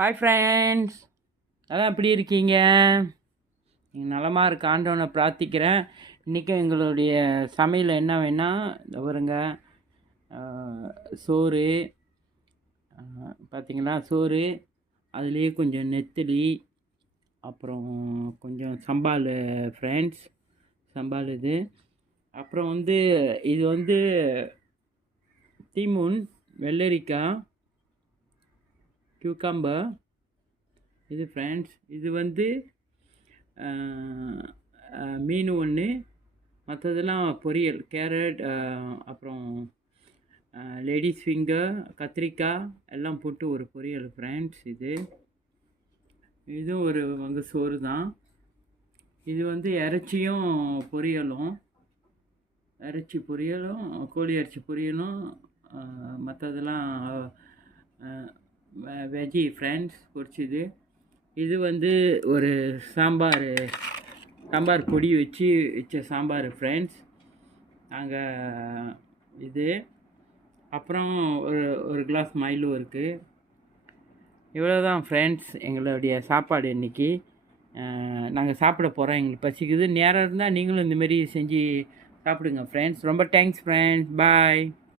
Hi friends, அதான் எப்படி இருக்கீங்க? நீங்கள் நலமாக இருக்க ஆண்டவனை பிரார்த்திக்கிறேன். இன்றைக்கி எங்களுடைய சமையல் என்ன வேணால் வருங்க. சோறு, பார்த்தீங்களா, சோறு, அதுலேயே கொஞ்சம் நெத்திலி, அப்புறம் கொஞ்சம் சம்பால் ஃப்ரெண்ட்ஸ், சம்பால் இது. அப்புறம் இது தீமுன், வெள்ளரிக்காய், கியூக்கம்பர், இது ஃப்ரெண்ட்ஸ். இது மீன் ஒன்று, மற்றதெல்லாம் பொரியல். கேரட், அப்புறம் லேடிஸ் ஃபிங்கர், கத்திரிக்காய் எல்லாம் போட்டு ஒரு பொரியல் ஃப்ரெண்ட்ஸ். இது ஒரு சோறு தான். இது இறைச்சியும் பொரியலும், இறைச்சி பொரியலும், கோழி இறைச்சி பொரியலும், மற்றதெல்லாம் வெஜ்ஜி ஃப்ரெண்ட்ஸ் பொரிச்சுது. இது ஒரு சாம்பார் பொடி வச்ச சாம்பார் ஃப்ரெண்ட்ஸ். நாங்கள் அப்புறம் ஒரு கிளாஸ் மைலும் இருக்குது. இவ்வளோதான் ஃப்ரெண்ட்ஸ் எங்களுடைய சாப்பாடு இன்றைக்கி. நாங்கள் சாப்பிட போகிறோம். எங்களுக்கு பசிக்குது. நேரம் இருந்தால் நீங்களும் இந்தமாரி செஞ்சு சாப்பிடுங்க ஃப்ரெண்ட்ஸ். ரொம்ப தேங்க்ஸ் ஃப்ரெண்ட்ஸ். பாய்.